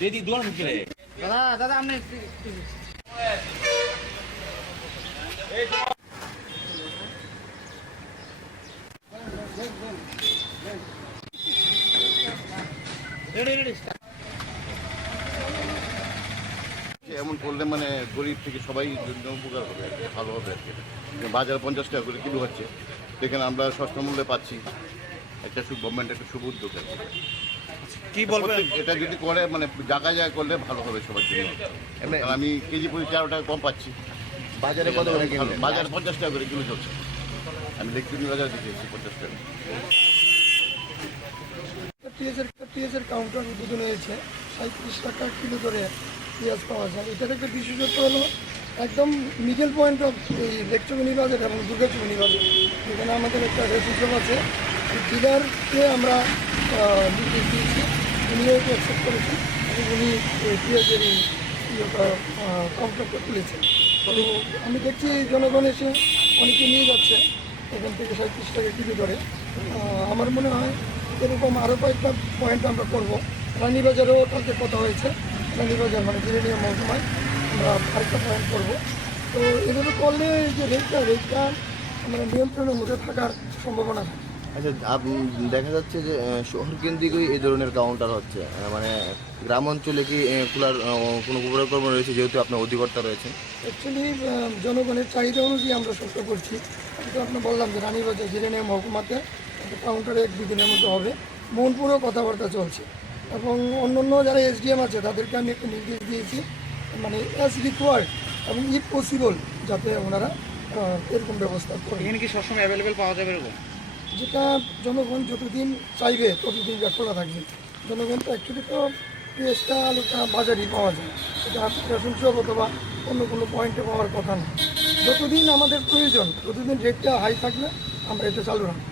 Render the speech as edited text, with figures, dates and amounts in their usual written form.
দিদি দোয়ান মুখে দাদা দাদা আপনি এমন করলে মানে গরিব থেকে সবাই উপকার হবে আর কি, ভালো হবে আর কি। বাজার 50 টাকা করে কিলো হচ্ছে, সেখানে আমরা সস্তা মূল্যে পাচ্ছি। একটা গভর্নমেন্ট একটা শুভ উদ্যোগ আর কি। কি বলবেন? এটা যদি করে মানে জায়গায় করলে ভালো হবে সবার জন্য। কারণ আমি কেজি প্রতি 13 টাকা কম পাচ্ছি। বাজারে কত করে কিনলেন? বাজারে 50 টাকা করে কিলো চলছে। আমি লেকচুনি বাজার দিয়েছি 50 টাকা। পেঁয়াজের কাউন্টার উদ্বোধন হয়েছে, 37 টাকা কিলো ধরে পেঁয়াজ পাওয়া যায়। এটার একটা বিশেষত্ব হলো একদম মিডল পয়েন্ট অফ এই লেকচুনি বাজার এবং দুর্গাচুনি বাজার, যেখানে আমাদের একটা রেফ্রিজার আছে। ডিলারকে আমরা নির্দেশ দিয়েছি, উনিও এটা অ্যাকসেপ্ট করেছেন এবং উনি পেঁয়াজের এই কাউন্টারটা তুলেছেন। তো আমি দেখছি জনগণ এসে অনেকে নিয়ে যাচ্ছে এখান থেকে 37 টাকা কিলো ধরে। আমার মনে হয় এরকম আরও কয়েকটা পয়েন্ট আমরা করবো। রানীবাজারেও কালকে কথা হয়েছে, রানীবাজার মানে জিরেনিয়া মহকুমায় আমরা আরেকটা পয়েন্ট করবো। তো এভাবে করলে যে রেটটা আমরা নিয়ন্ত্রণের মধ্যে থাকার সম্ভাবনা থাকে। আচ্ছা, দেখা যাচ্ছে যে শহর কেন্দ্রিকই এই ধরনের কাউন্টার হচ্ছে, মানে গ্রাম অঞ্চলে কি খোলার কোনো উপকল্পনা রয়েছে, যেহেতু আপনার অধিকর্তা রয়েছেন? অ্যাকচুয়ালি জনগণের চাহিদা অনুযায়ী আমরা সরকার করছি। আমি তো আপনার বললাম যে রানীবাজার জিরেনিয়া মহকুমাতে একটা কাউন্টারে 1-2 দিনের মধ্যে হবে। মোহনপুরেও কথাবার্তা চলছে এবং অন্য যারা এসডিএম আছে তাদেরকে আমি একটা নির্দেশ দিয়েছি, মানে অ্যাজ রিকোয়ার্ড এবং ইফ পসিবল যাতে ওনারা এরকম ব্যবস্থা করে। এখানে কি সবসময় অ্যাভেলেবেল পাওয়া যাবে এরকম? যেটা জনগণ যতদিন চাইবে ততদিন খোলা থাকবে। জনগণ তো অ্যাকচুয়ালি তো পেঁয়াজটা আলুটা বাজারই পাওয়া যায়, এটা রেশন শপ অথবা অন্য কোনো পয়েন্টে পাওয়ার কথা না। যতদিন আমাদের প্রয়োজন ততদিন রেটটা হাই থাকলে আমরা এটা চালু রাখবো।